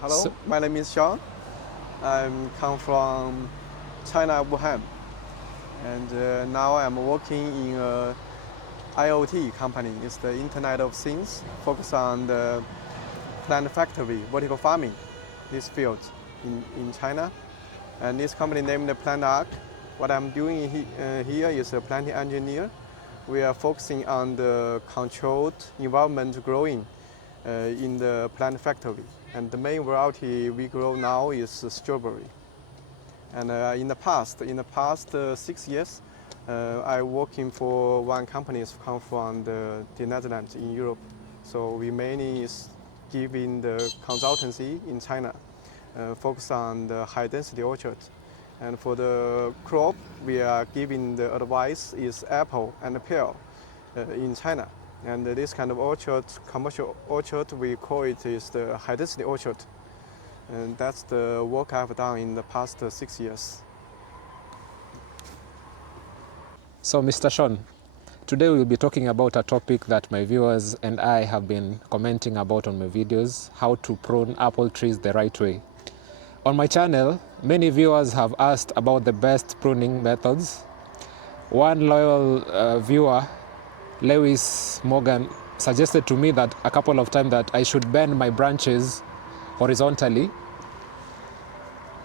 Hello, my name is Sean. I come from China, Wuhan, and now I'm working in a IoT company. It's the Internet of Things, focused on the plant factory, vertical farming, this field in China. And this company named Plant Arc. What I'm doing here is a planting engineer. We are focusing on the controlled environment growing in the plant factory. And the main variety we grow now is strawberry. And in the past 6 years, I working for one company come from the Netherlands in Europe. So we mainly is giving the consultancy in China, focus on the high density orchard. And for the crop, we are giving the advice is apple and pear in China. And this kind of orchard, commercial orchard, we call it is the high density orchard. And that's the work I've done in the past 6 years. So, Mr. Sean, today we'll be talking about a topic that my viewers and I have been commenting about on my videos, how to prune apple trees the right way. On my channel, many viewers have asked about the best pruning methods. One loyal viewer, Lewis Morgan, suggested to me that a couple of times that I should bend my branches horizontally,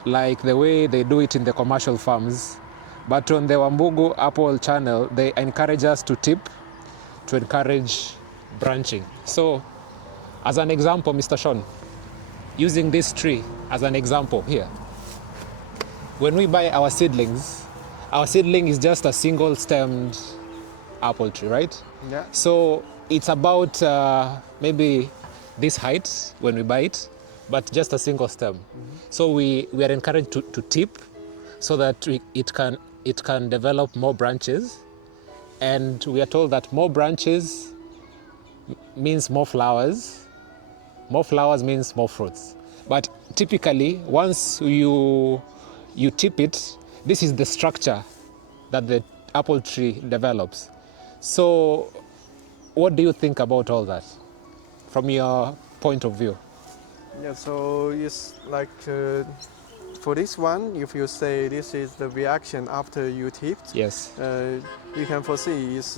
like the way they do it in the commercial farms. But on the Wambugu Apple channel, they encourage us to tip to encourage branching. So, as an example, Mr. Sean, using this tree as an example here, when we buy our seedling is just a single stemmed apple tree, right? Yeah. So it's about maybe this height when we buy it, but just a single stem. Mm-hmm. So we are encouraged to tip so that it can develop more branches, and we are told that more branches means more flowers means more fruits. But typically, once you tip it, this is the structure that the apple tree develops. So what do you think about all that from your point of view? Yeah, so it's like for this one, if you say this is the reaction after you tipped, yes, you can foresee is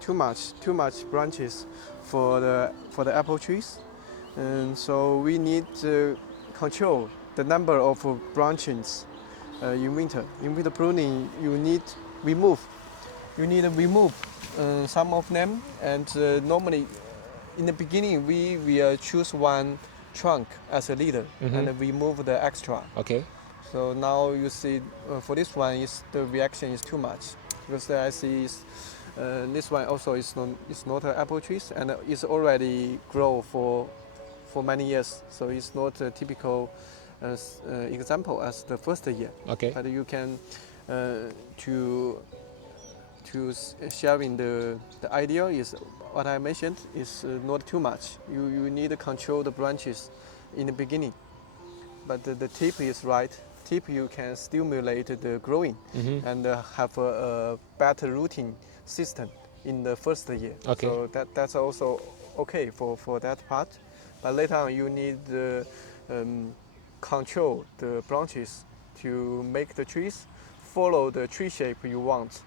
too much branches for the apple trees, and so we need to control the number of branches in winter. In winter pruning, you need to remove some of them, and normally in the beginning we choose one trunk as a leader, mm-hmm, and remove the extra. Okay. So now you see for this one the reaction is too much, because I see this one also is not an apple trees, and it's already grow for many years, so it's not a typical example as the first year. Okay. But you can to sharing the idea is what I mentioned is not too much. You need to control the branches in the beginning, but the tip is right. Tip you can stimulate the growing, mm-hmm, and have a better rooting system in the first year. Okay. So that's also okay for that part. But later on you need to control the branches to make the trees follow the tree shape you want.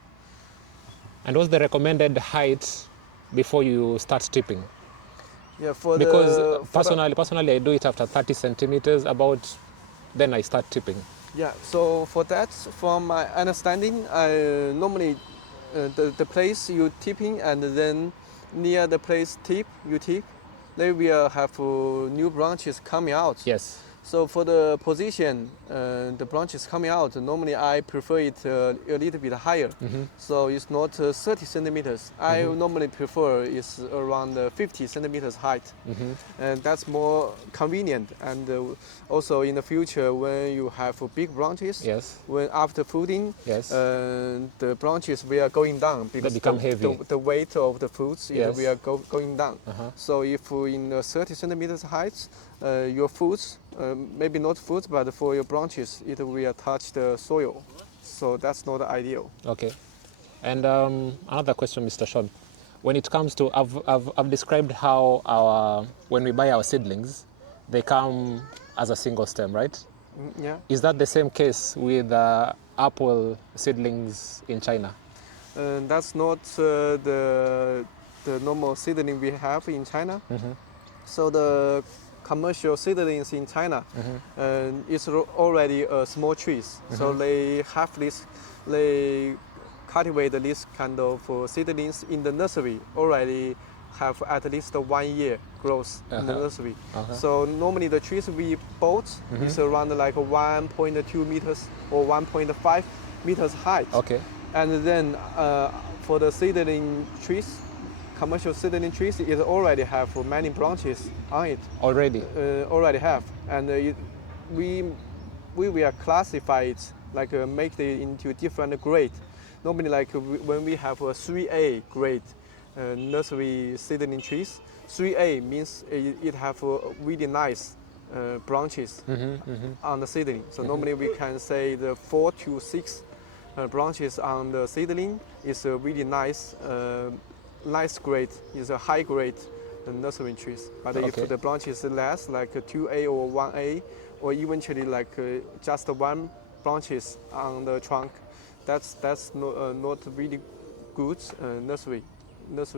And what's the recommended height before you start tipping? Yeah, personally I do it after 30 centimeters then I start tipping. Yeah, so for that, from my understanding, I normally the place you tipping, and then near the place you tip, they will have new branches coming out. Yes. So for the position, the branches coming out, normally I prefer it a little bit higher. Mm-hmm. So it's not 30 centimeters. Mm-hmm. I normally prefer it's around 50 centimeters height. Mm-hmm. And that's more convenient. And also in the future, when you have big branches, yes, when after fruiting, yes, the branches will going down because they become heavy. The weight of the fruits, yes, will going down. Uh-huh. So if in 30 centimeters height, your fruits, maybe not fruits, but for your branches, it will touch the soil. So that's not ideal. Okay. And another question, Mr. Sean. When it comes to, I've described how when we buy our seedlings, they come as a single stem, right? Yeah. Is that the same case with apple seedlings in China? That's not the normal seedling we have in China. So the commercial seedlings in China is already small trees. So they have this, they cultivate this kind of seedlings in the nursery already have at least 1 year growth in the nursery. So normally the trees we bought is around like 1.2 meters or 1.5 meters height. Okay. And then for the seedling trees, commercial seedling trees, it already have many branches on it. Already? Already have. And we will classify it, like make it into different grade. Normally like when we have a 3A grade nursery seedling trees, 3A means it have really nice branches on the seedling. So normally we can say the 4 to 6 branches on the seedling is a really nice, nice grade, is a high grade nursery trees. But if the branch is less, like 2A or 1A, or eventually like just one branches on the trunk, that's not really good nursery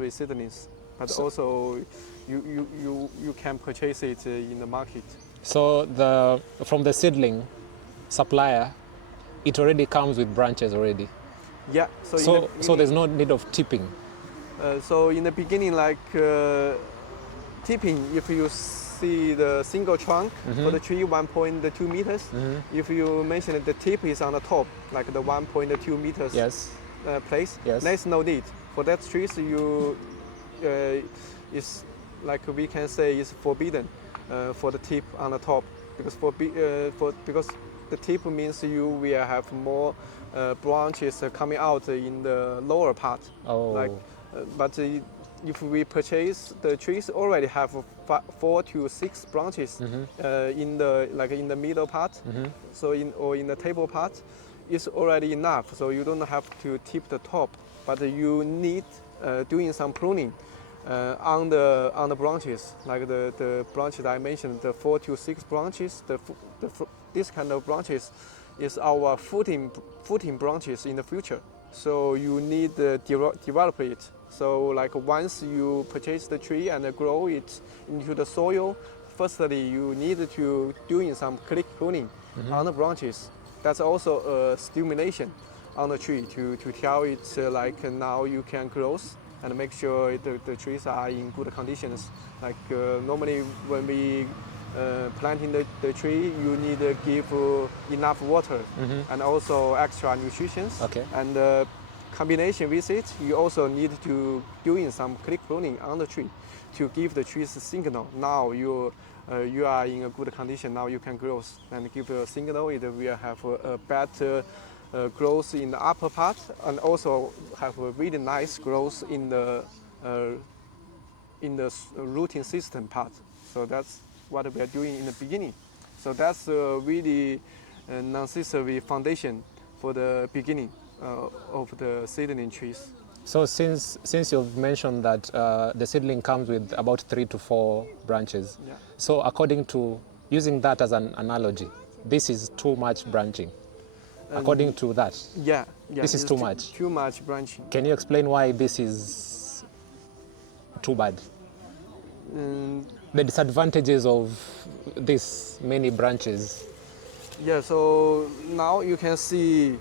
seedlings. But so also you can purchase it in the market. So from the seedling supplier, it already comes with branches already. Yeah. So there's no need of tipping. So in the beginning, like tipping, if you see the single trunk for the tree 1.2 meters, if you mention that the tip is on the top, like the 1.2 meters place, there's no need. For that trees, you is like we can say is forbidden for the tip on the top, because because the tip means you will have more branches coming out in the lower part. Like, but if we purchase the trees already have 4 to 6 branches in the middle part, so in the table part, it's already enough. So you don't have to tip the top, but you need doing some pruning on the branches, like the branches I mentioned, the 4 to 6 branches. This kind of branches is our footing branches in the future. So you need to develop it. So like once you purchase the tree and grow it into the soil, firstly you need to doing some click pruning on the branches. That's also a stimulation on the tree to tell it like now you can grow and make sure the trees are in good conditions. Like normally when we planting the tree, you need to give enough water and also extra nutrition. And combination with it, you also need to doing some click pruning on the tree to give the trees a signal. Now you are in a good condition. Now you can grow and give a signal. It will have a better growth in the upper part and also have a really nice growth in the rooting system part. So that's what we are doing in the beginning. So that's a really necessary foundation for the beginning of the seedling trees. So since you've mentioned that the seedling comes with about 3 to 4 branches, so according to using that as an analogy, this is too much branching. According to that, this is too much. Too much branching. Can you explain why this is too bad? The disadvantages of these many branches. Yeah, so now you can see,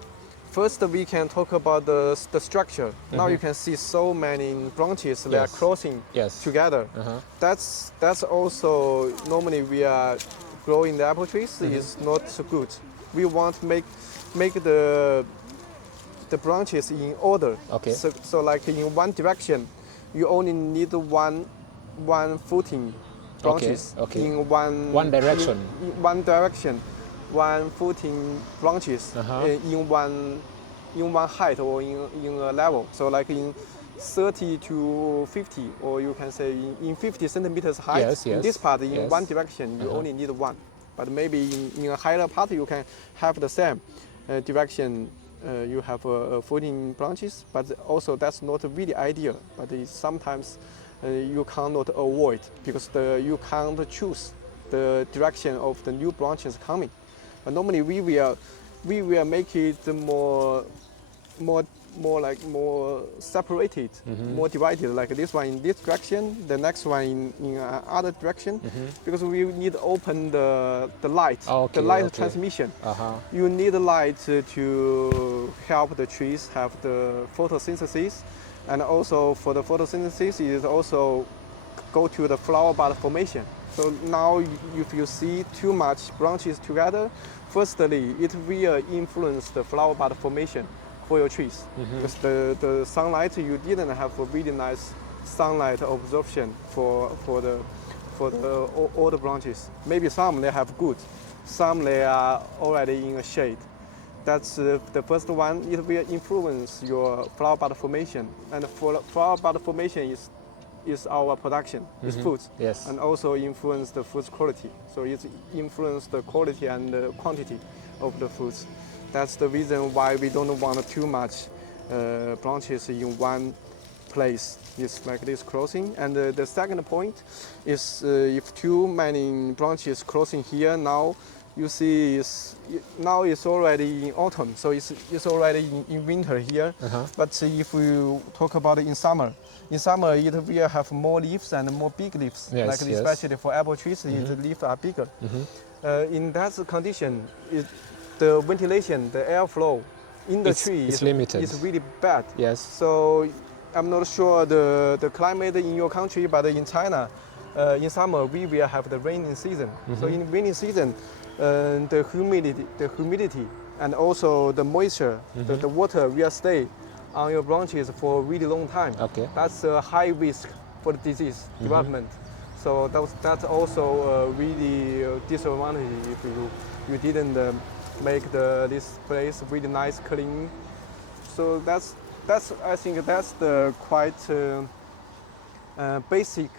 first we can talk about the structure. Now you can see so many branches that are crossing together. That's also, normally we are growing the apple trees is not so good. We want to make the branches in order. So like in one direction, you only need one footing branches in one direction. In one direction, one footing branches in one height or in a level. So like in 30 to 50, or you can say in 50 centimeters height. In this part, in one direction, you only need one. But maybe in a higher part, you can have the same direction. You have 14 branches, but also that's not really ideal. But sometimes you cannot avoid because you can't choose the direction of the new branches coming. But normally we will make it more separated, more divided. Like this one in this direction, the next one in other direction, because we need to open the light, the light transmission. You need light to help the trees have the photosynthesis, and also for the photosynthesis, it also go to the flower bud formation. So now if you see too much branches together, firstly, it will influence the flower bud formation for your trees. Because the sunlight, you didn't have a really nice sunlight absorption for all the branches. Maybe some they have good, some they are already in a shade. That's the first one. It will influence your flower bud formation, and for flower bud formation is our production, is food, Yes. and also influence the food's quality. So it influence the quality and the quantity of the foods. That's the reason why we don't want too much branches in one place. It's like this crossing. And the second point is if too many branches crossing here, now you see now it's already in autumn, so it's already in winter here. But if we talk about it in summer it will have more leaves and more big leaves. Yes, like yes. especially for apple trees, the leaves are bigger. In that condition, the ventilation, the airflow in the tree is limited. Is really bad. Yes. So I'm not sure the climate in your country, but in China, in summer we will have the rainy season. So in rainy season, the humidity and also the moisture, the water will stay on your branches for a really long time. Okay. That's a high risk for the disease development. So that's also a really disadvantage if you didn't make this place really nice, clean. So that's I think that's the quite basic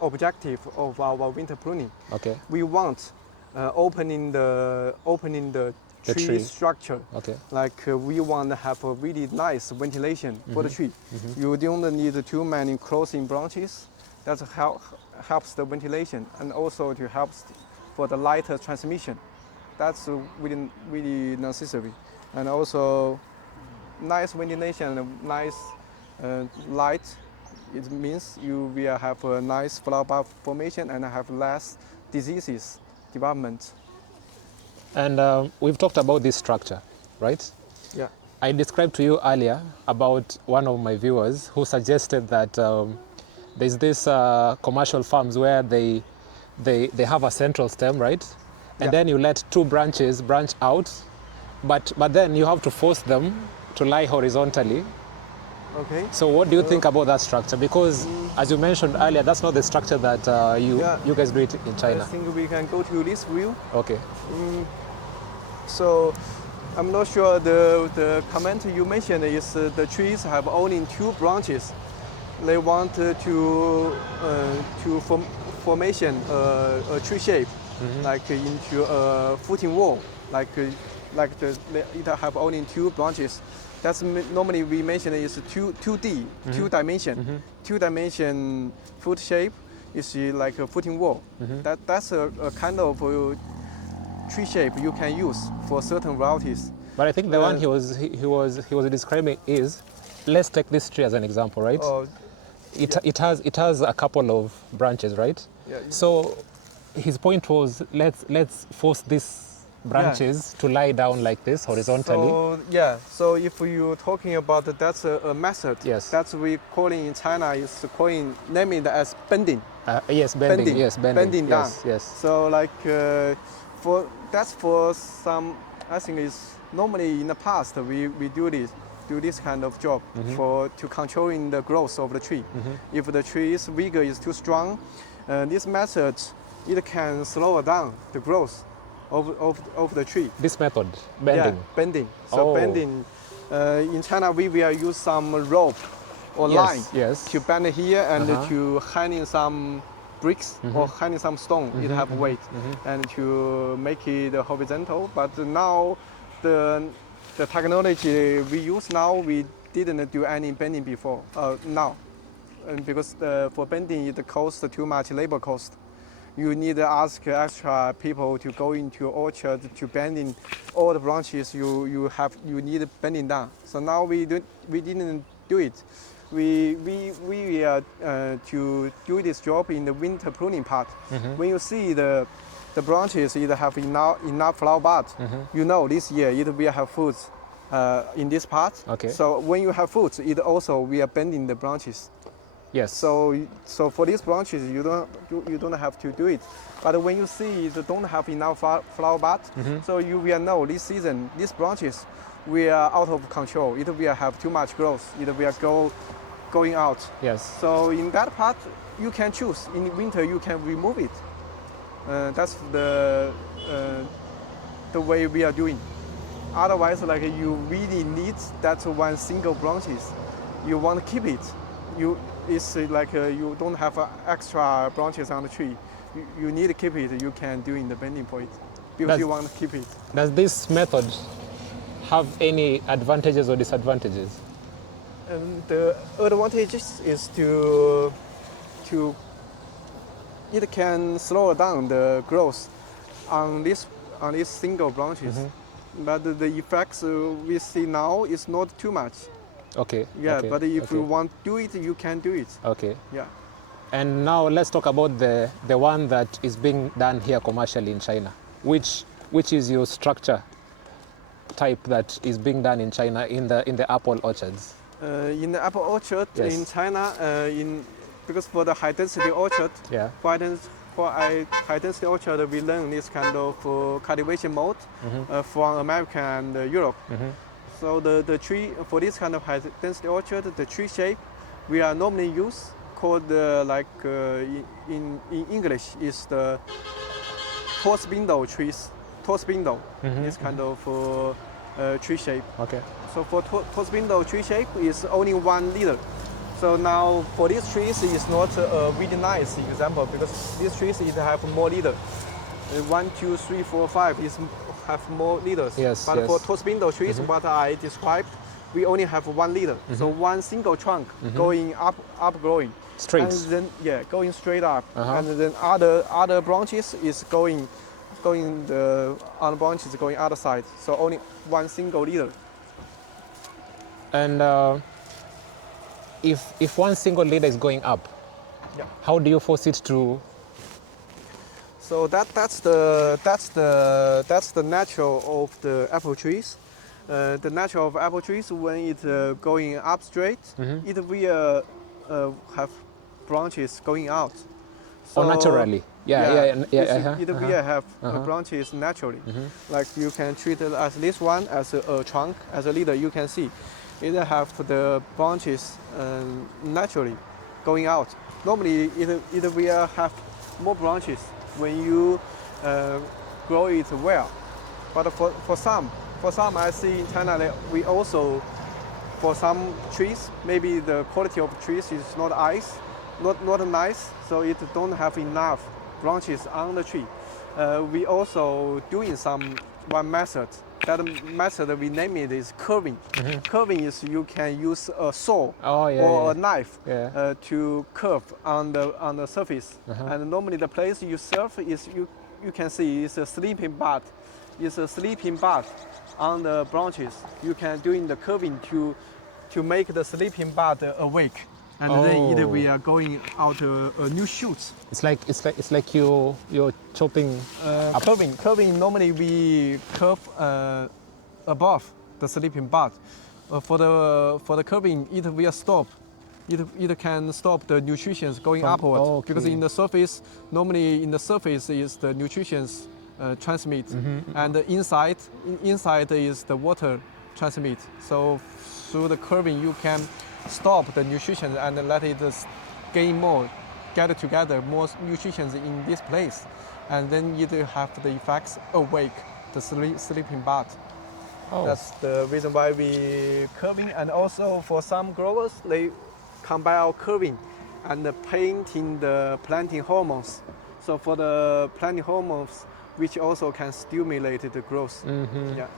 objective of our winter pruning. Okay. We want opening the tree structure. Okay. Like we want to have a really nice ventilation for the tree. You don't need too many closing branches. That helps the ventilation and also to help for the light transmission. That's really necessary. And also nice ventilation and nice light. It means you will have a nice flower bud formation and have less diseases development. And we've talked about this structure, right? Yeah. I described to you earlier about one of my viewers who suggested that there's this commercial farms where they have a central stem, right? And then you let two branches branch out, but then you have to force them to lie horizontally. Okay. So what do you think about that structure? Because as you mentioned earlier, that's not the structure that you guys do it in China. I think we can go to this view. Okay. So I'm not sure the comment you mentioned is the trees have only two branches. They want to formation a tree shape, like into a footing wall, it have only two branches. That's normally we mention is 2D, two dimension. 2-dimension foot shape is like a footing wall. That's a kind of tree shape you can use for certain varieties. But I think the one he was describing is, let's take this tree as an example, right? It has a couple of branches, right? Yeah. So his point was, let's force these branches to lie down like this horizontally. So if you're talking about that's a method. Yes. That's we calling in China is naming it as bending. Yes, bending. Yes, bending down. Yes. So like for some, I think is normally in the past we do this kind of job to controlling the growth of the tree. If the tree's vigor is too strong, this method it can slow down the growth of the tree. This method, bending. Yeah, bending. So bending. In China, we will use some rope or line to bend here and to hanging some bricks or hanging some stone. It have weight and to make it horizontal. But now the technology we use now, we didn't do any bending before now, and because for bending it costs too much labor cost. you need to ask extra people to go into orchard to bending all the branches you need bending down. So now we didn't do it. We to do this job in the winter pruning part. When you see the branches either have enough flower bud, you know this year it will have fruits in this part. Okay. So when you have fruits, it also we are bending the branches. Yes. So for these branches, you don't have to do it. But when you see it don't have enough flower bud, so you will know this season these branches we are out of control. It will have too much growth. It will going out. Yes. So in that part, you can choose. In winter, you can remove it. That's the way we are doing. Otherwise, like you really need that one single branches. You want to keep it. It's like you don't have extra branches on the tree. You need to keep it. You can do in the bending for it because you want to keep it. Does this method have any advantages or disadvantages? The advantages is to it can slow down the growth on these single branches, but the effects we see now is not too much. Okay. Yeah, okay, but if okay. you want to do it, you can do it. Okay. Yeah. And now let's talk about the one that is being done here commercially in China. Which is your structure type that is being done in China in the apple orchards? In the apple orchard Yes. in China, because for the high density orchard, Yeah. for high density orchard, we learn this kind of cultivation mode from America and Europe. So the tree for this kind of high density orchard, the tree shape we are normally use called in English is the tall spindle trees. Tall spindle this kind of tree shape. Okay. So for tall spindle tree shape is only 1 liter. So now for these trees it's not a really nice example because these trees it have more liter. 1, 2, 3, 4, 5 is have more liters. Yes, but yes. for tall spindle trees, what I described, we only have 1 liter. So one single trunk going up growing. Straight. And then going straight up. And then other branches is going the other branches going other side. So only 1 single liter. And if 1 single leader is going up, Yeah. how do you force it to? So that's the natural of the apple trees. The natural of apple trees when it's going up straight, it will have branches going out. So, naturally. Yeah. It will have branches naturally. Like you can treat it as this one as a trunk, as a leader. You can see it have the branches naturally going out. Normally it will have more branches when you grow it well. But for some I see in China that we also, for some trees, maybe the quality of trees is not nice, so it don't have enough branches on the tree. We also doing one method. That method we name it is curving. Curving is you can use a saw or a knife to curve on the surface. And normally the place you serve is you can see is a sleeping bud. It's a sleeping bud on the branches. You can doing the curving to make the sleeping bud awake. And then it will going out a new shoots. It's like you're chopping. Curving normally we curve above the sleeping bud. For the curving, it will stop. It can stop the nutrition going upward because in the surface, normally in the surface is the nutrition transmit, and the inside is the water transmit. So through the curving, you can stop the nutrition and let it gain more, gather together more nutrition in this place, and then it have the effects awake the sleeping bud. That's the reason why we curving, and also for some growers they combine our curving and painting the planting hormones. So for the planting hormones, which also can stimulate the growth. Yeah.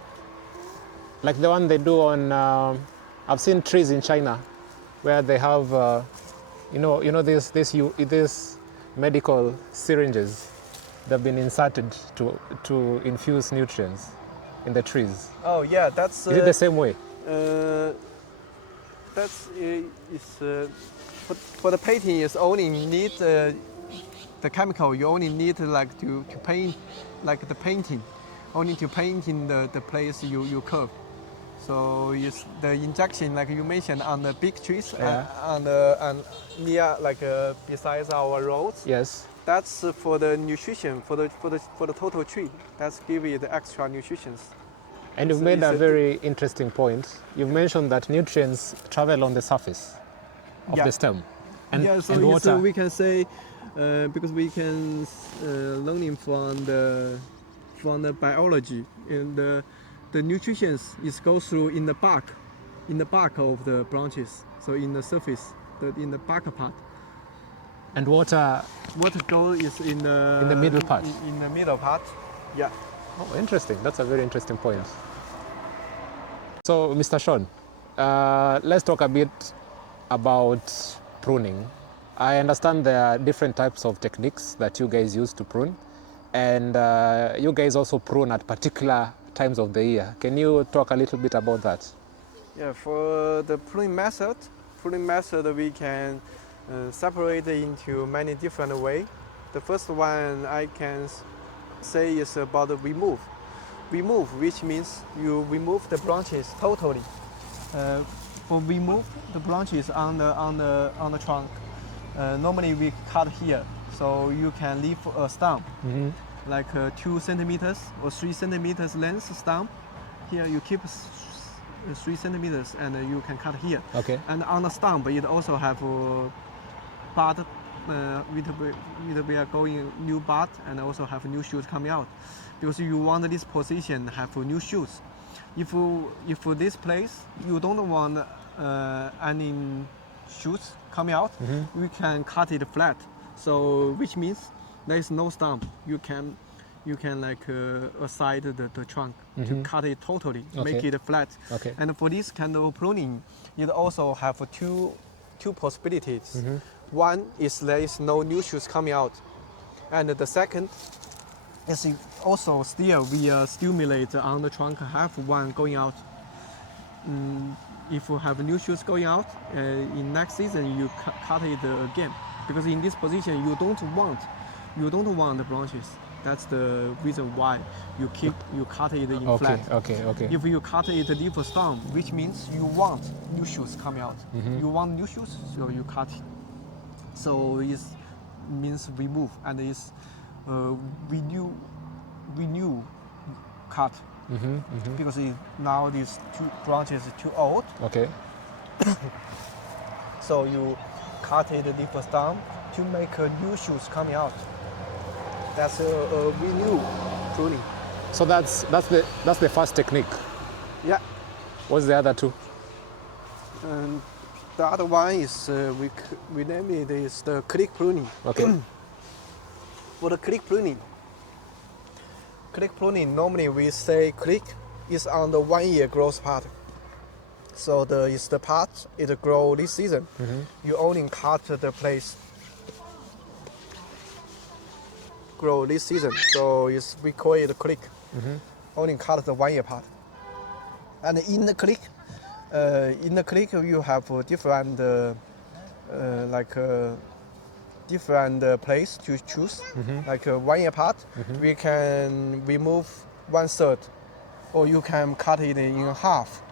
Like the one they do on. I've seen trees in China where they have, these medical syringes they've been inserted to infuse nutrients in the trees. Oh yeah, that's. Is it the same way? That's for the painting. Is only need the chemical. You only need like to paint, like the painting, only to painting the place you curve. So it's the injection, like you mentioned, on the big trees and near, like besides our roads. Yes. That's for the nutrition for the total tree. That's give it the extra nutrition. And you've made a very interesting point. You've mentioned that nutrients travel on the surface of the stem, and, so and water. We can say because we can learning from the biology, and the nutrition is go through in the bark of the branches. So in the surface, in the bark part. And water go is in the middle part. In the middle part, yeah. Oh, interesting. That's a very interesting point. So, Mr. Sean, let's talk a bit about pruning. I understand there are different types of techniques that you guys use to prune, and you guys also prune at particular times of the year. Can you talk a little bit about that? Yeah, for the pruning method we can separate it into many different ways. The first one I can say is about the remove. Remove, which means you remove the branches totally. For remove the branches on the trunk, normally we cut here, so you can leave a stump, like 2 centimeters or 3 centimeters length stump. Here you keep 3 centimeters, and you can cut here. Okay. And on the stump, it also have bud. We are going new bud, and also have new shoots coming out, because you want this position have new shoots. If this place you don't want any shoots coming out, we can cut it flat. So which means there is no stump. You can like aside the trunk to cut it totally, make it flat. Okay. And for this kind of pruning, it also have two possibilities. One is there is no new shoots coming out, and the second is also still we stimulate on the trunk have one going out. If you have new shoots going out, in next season you cut it again, because in this position you don't want the branches. That's the reason why you cut it in flat. Okay. If you cut it leaf stump, which means you want new shoots coming out. You want new shoots, so you cut it. So it means remove, and it's renew cut, because now these 2 branches are too old. Okay. So you cut it leaf stump to make new shoots coming out. That's a renew pruning. So that's the first technique. Yeah. What's the other two? And the other one is we name it is the click pruning. Okay. For the click pruning, normally we say click is on the 1 year growth part. So it's the part it grow this season. You only cut the place grow this season. So we call it click. Only cut the 1 year part. And in the click you have different different place to choose. Like 1 year part, we can remove 1/3, or you can cut it in half.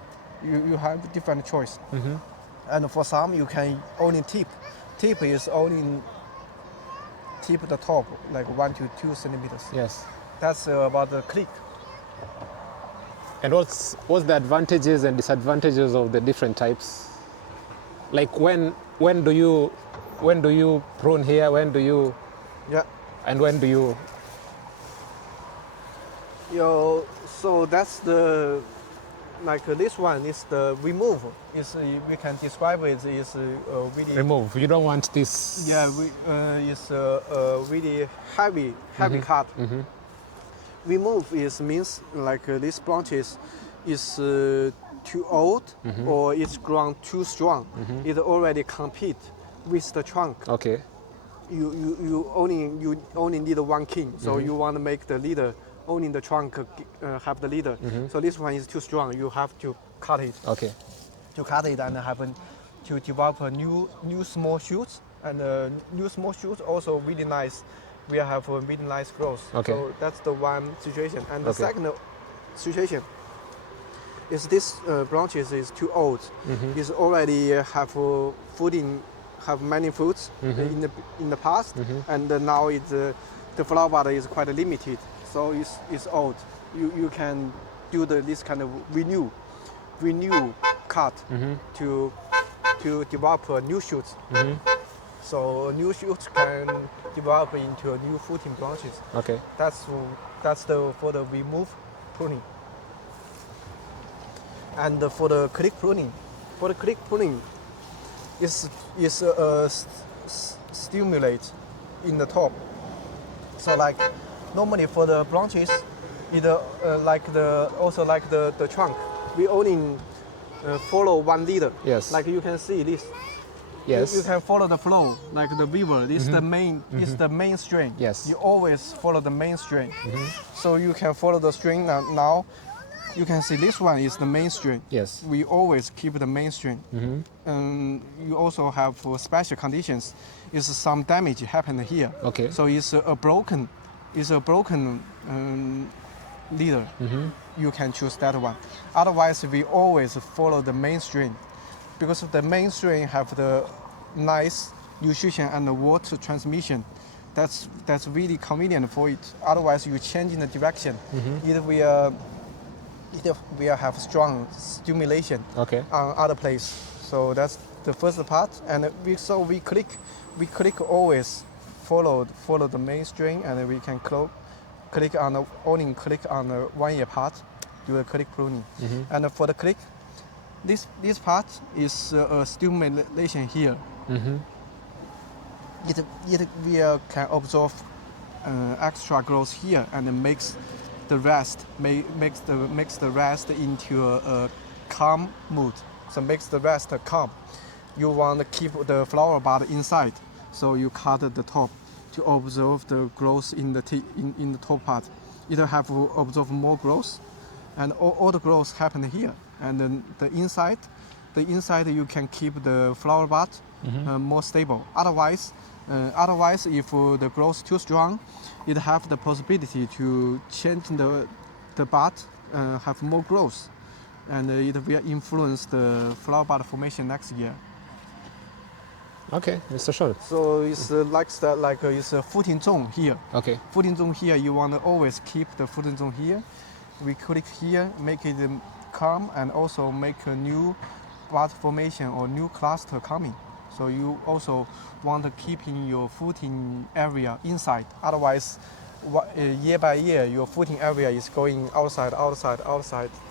You have different choice. And for some you can only tip. Tip is only tip the top, like 1 to 2 centimeters. Yes. That's about the click. And what's the advantages and disadvantages of the different types? Like when do you prune here? When do you? Yeah. And when do you? So that's the, like this one is the remove. Is we can describe it is really Remove. You don't want this. Yeah, it's a really heavy cut. Remove means like these branches is too old, or it's grown too strong. It already compete with the trunk. Okay. you only need one king. So you want to make the leader only the trunk have the leader. So this one is too strong. You have to cut it. Okay. To cut it and to develop a new small shoots, and new small shoots also really nice. We have a really nice growth. Okay. So that's the one situation. And the Okay. second situation is this branches is too old. It's already have many fruits in the past, and now the flower bud is quite limited. So it's old. You can do this kind of renew cut to develop new shoots. So new shoots can develop into a new fruiting branches. Okay. That's for the remove pruning. And for the click pruning, is stimulate in the top. So like normally for the branches, either like the trunk, we only follow one leader. Yes. Like you can see this. Yes. You can follow the flow like the river. This is the main. This is the main stream. Yes. You always follow the main stream. So you can follow the stream now. You can see this one is the main stream. Yes. We always keep the main stream. You also have for special conditions. Is some damage happened here. Okay. So it's a broken leader. You can choose that one. Otherwise, we always follow the mainstream, because the mainstream have the nice nutrition and the water transmission. That's really convenient for it. Otherwise, you change in the direction. Either we have strong stimulation Okay. on other place. So that's the first part. And we click always follow the mainstream, and we can click on the one ear part, do a click pruning. And for the click, this part is a stimulation here. It will can absorb extra growth here, and it makes the rest makes the rest into a calm mood. So makes the rest calm. You want to keep the flower bud inside, so you cut the top to observe the growth in the top part. It have to observe more growth, and all the growth happen here. And then the inside you can keep the flower bud more stable. Otherwise, if the growth too strong, it have the possibility to change the bud, have more growth, and it will influence the flower bud formation next year. Okay, Mr. Scholl. So it's it's a footing zone here. Okay. Footing zone here, you want to always keep the footing zone here. We click here, make it calm, and also make a new bud formation or new cluster coming. So you also want to keep in your footing area inside. Otherwise, year by year, your footing area is going outside.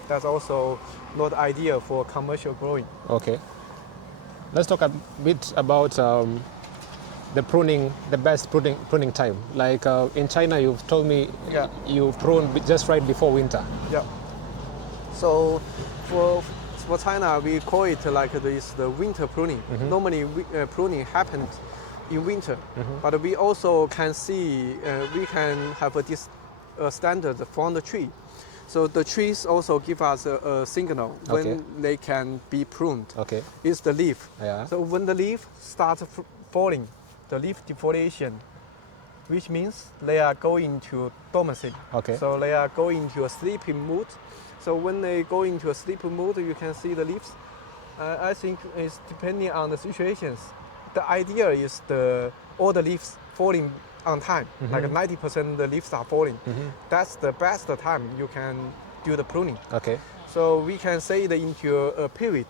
That's also not ideal for commercial growing. Okay. Let's talk a bit about the pruning, the best pruning time. Like in China, you've told me you prune just right before winter. Yeah. So for China, we call it like the winter pruning. Normally, pruning happens in winter, but we also can see we can have a standard from the tree. So the trees also give us a signal when they can be pruned. Okay. It's the leaf. Yeah. So when the leaf starts falling, the leaf defoliation, which means they are going to dormancy. Okay. So they are going to a sleeping mood. So when they go into a sleeping mood, you can see the leaves. I think it's depending on the situations. The idea is all the leaves falling on time, like 90% the leaves are falling. That's the best time you can do the pruning. Okay. So we can say that into a period,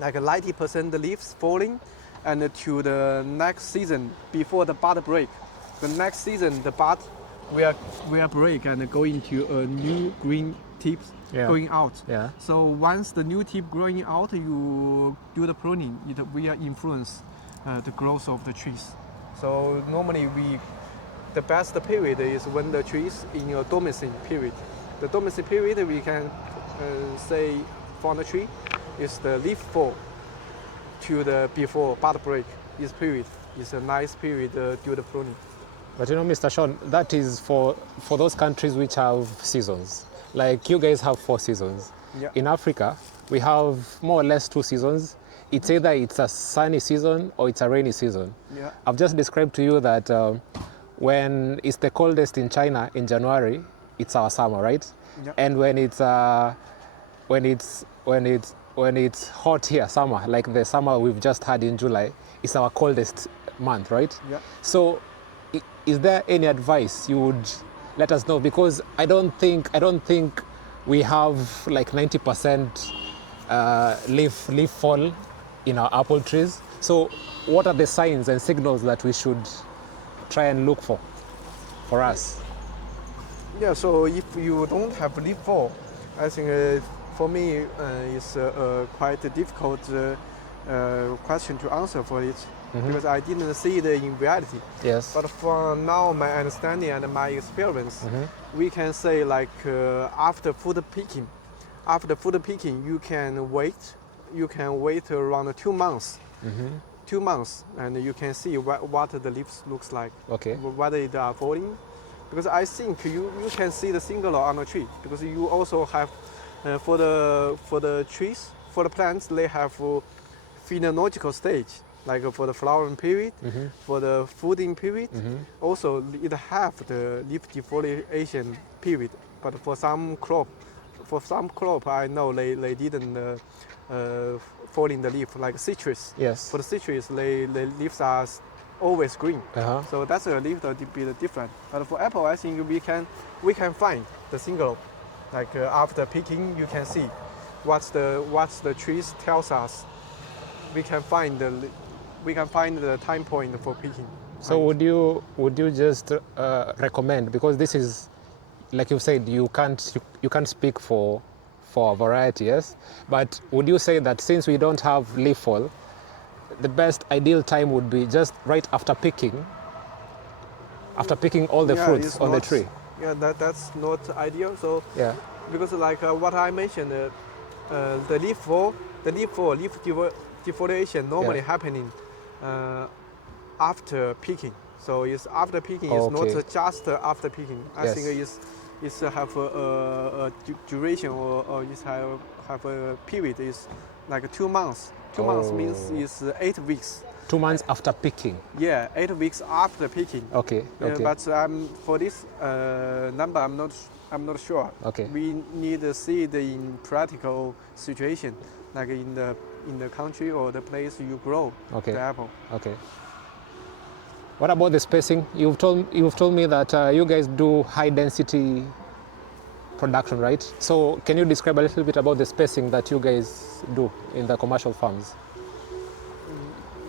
like 90% the leaves falling, and to the next season before the bud break. The next season the bud will break and go into a new green tips going out. Yeah. So once the new tip growing out, you do the pruning. It will influence the growth of the trees. So normally the best period is when the trees in your dormancy period. The dormancy period we can say from the tree is the leaf fall to the before bud break. This period It's a nice period to do the pruning. But you know, Mr. Sean, that is for those countries which have seasons. Like you guys have 4 seasons. Yeah. In Africa, we have more or less 2 seasons. It's either it's a sunny season or it's a rainy season. Yeah. I've just described to you that when it's the coldest in China in January, it's our summer, right? Yeah. And when it's hot here, summer, like the summer we've just had in July, it's our coldest month, right? Yeah. So, is there any advice you would let us know? Because I don't think we have like 90% leaf fall in our apple trees. So, what are the signs and signals that we should try and look for us? Yeah, so if you don't have leaf fall, I think for me it's quite a difficult question to answer for it, because I didn't see it in reality. Yes. But for now, my understanding and my experience, we can say like after food picking, you can wait around 2 months. 2 months, and you can see what the leaves looks like. Okay. Whether they are falling, because I think you can see the single on the tree, because you also have for the trees, for the plants, they have phenological stage, like for the flowering period, for the fruiting period. Also, it have the leaf defoliation period. But for some crop, I know they didn't fall in the leaf, like citrus. Yes. For the citrus, the leaves are always green. So that's a little bit different. But for apple, I think we can find the single, like after picking, you can see what's the trees tells us. We can find the time point for picking. So would you just recommend, because this is, like you said, you can't speak for a variety, yes? But would you say that since we don't have leaf fall, the best ideal time would be just right after picking all the fruits on the tree? Yeah, that's not ideal. So yeah, because like what I mentioned, the leaf defoliation normally happening after picking. So it's after picking. It's not just after picking. I think it's have a duration or it's have a period is like 2 months. 2 months means it's 8 weeks. 2 months after picking. Yeah, 8 weeks after picking. Okay. But for this number, I'm not sure. Okay. We need to see it in practical situation, like in the country or the place you grow the apple. Okay. What about the spacing? You've told me that you guys do high density production, right? So can you describe a little bit about the spacing that you guys do in the commercial farms?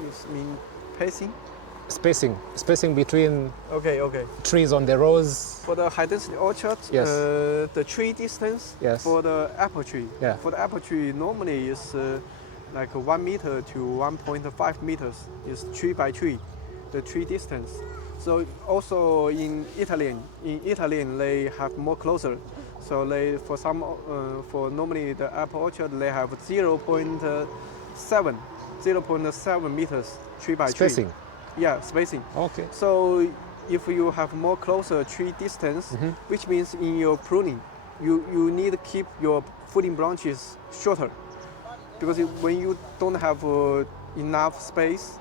You mean pacing? Spacing between trees on the rows. For the high density orchard, the tree distance for the apple tree. Yeah. For the apple tree, normally is like 1 meter to 1.5 meters is tree by tree, the tree distance. So also in Italy they have more closer. So for normally the apple orchard they have 0.7 meters tree by tree. Spacing. Yeah, spacing. Okay. So if you have more closer tree distance, which means in your pruning, you need to keep your fruiting branches shorter, because when you don't have enough space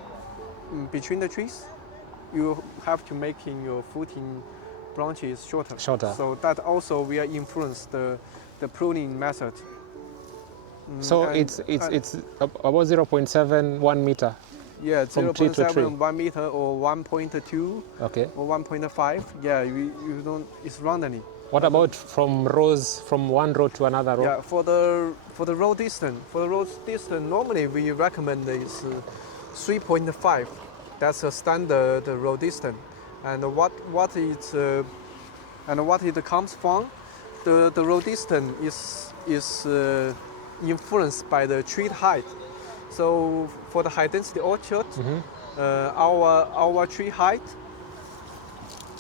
between the trees, you have to make your fruiting branches shorter. So that also will influence the pruning method. So it's about 0.71 meter. Yeah, from tree to tree. 1 meter or 1.2 or 1.5. Yeah, you don't. It's randomly. What about from one row to another row? Yeah, for the row distance. Normally we recommend is 3.5. That's a standard row distance. And what it comes from, the row distance is influenced by the tree height. So for the high density orchard, our tree height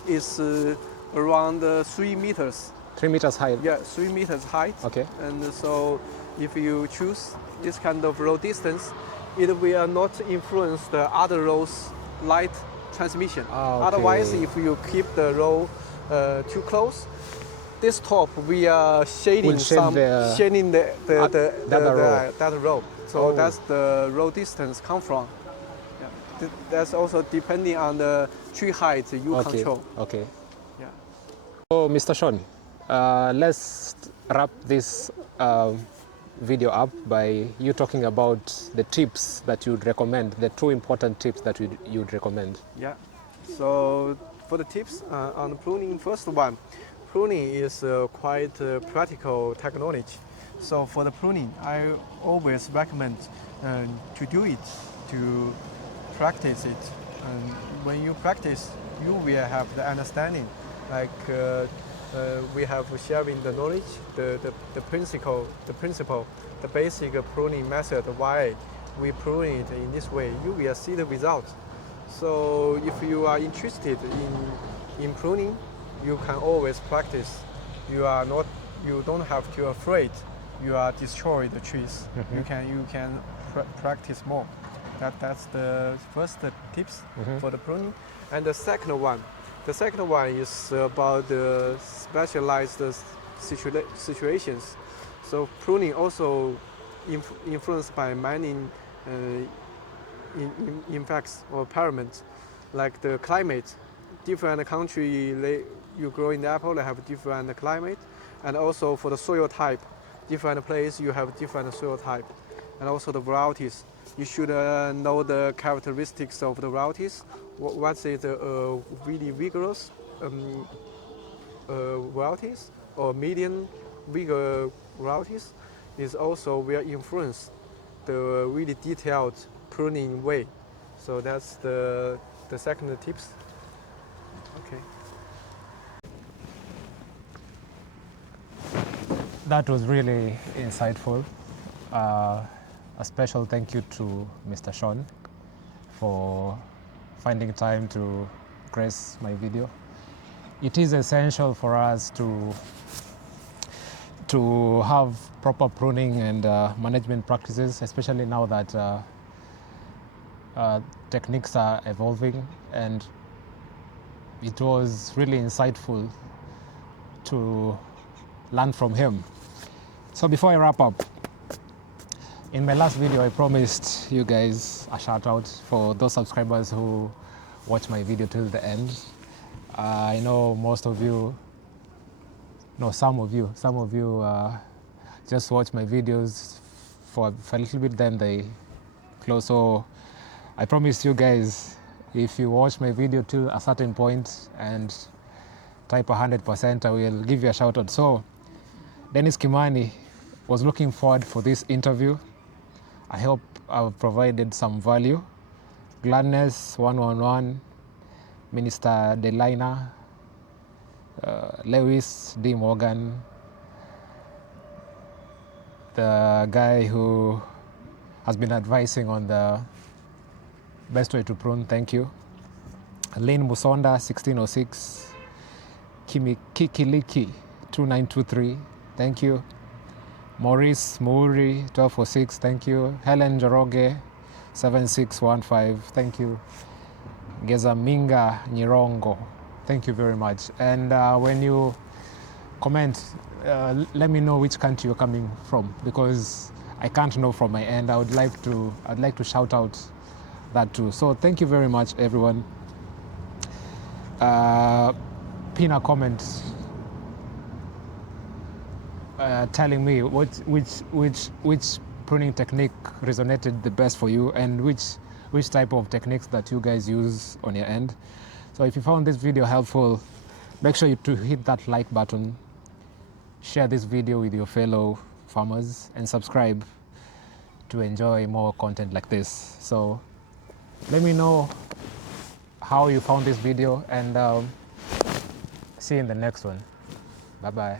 is around 3 meters. 3 meters high? Yeah, 3 meters height. Okay. And so if you choose this kind of row distance, it will not influence the other rows light transmission. Ah, okay. Otherwise, if you keep the row too close, this top we are shading Will shade shading that row. So Oh. that's the row distance come from. Yeah. That's also depending on the tree height you Okay. control. Okay. Yeah. So, Mr. Sean, let's wrap this video up by you talking about the tips that you'd recommend, the two important tips that you'd recommend. Yeah. So for the tips on pruning, first one, pruning is quite practical technology. So for the pruning, I always recommend to do it, to practice it. And when you practice, you will have the understanding. Like we have sharing the knowledge, the principle, the basic pruning method. Why we prune it in this way, you will see the results. So if you are interested in pruning, you can always practice. You don't have to afraid you are destroy the trees. You can practice more. That's the first tips for the pruning. And the second one is about the specialized situations. So pruning also influenced by many impacts or parameters, like the climate. Different country you grow in the apple, they have different climate, and also for the soil type, different place you have different soil type, and also the varieties. You should know the characteristics of the varieties. What is really vigorous varieties or medium vigor varieties is also will influence the really detailed pruning way. So that's the second tips. Okay. That was really insightful. A special thank you to Mr. Sean for finding time to grace my video. It is essential for us to have proper pruning and management practices, especially now that techniques are evolving, and it was really insightful to learn from him. So before I wrap up, in my last video I promised you guys a shout out for those subscribers who watch my video till the end. I know most of you, no, some of you just watch my videos for a little bit, then they close. So I promised you guys, if you watch my video till a certain point and type 100%, I will give you a shout out. So Dennis Kimani was looking forward for this interview. I hope I've provided some value. Gladness 111, Minister Delina, Lewis D. Morgan, the guy who has been advising on the best way to prune, thank you. Lane Musonda 1606, Kikiliki 2923, thank you. Maurice Muri 1246, thank you. Helen Joroge 7615, thank you. Gezaminga Nyirongo, thank you very much. And when you comment, let me know which country you're coming from, because I can't know from my end. I'd like to shout out that too. So thank you very much, everyone. Pin a comment telling me which pruning technique resonated the best for you, and which type of techniques that you guys use on your end. So if you found this video helpful, make sure to hit that like button, share this video with your fellow farmers, and subscribe to enjoy more content like this. So let me know how you found this video, and see you in the next one. Bye bye.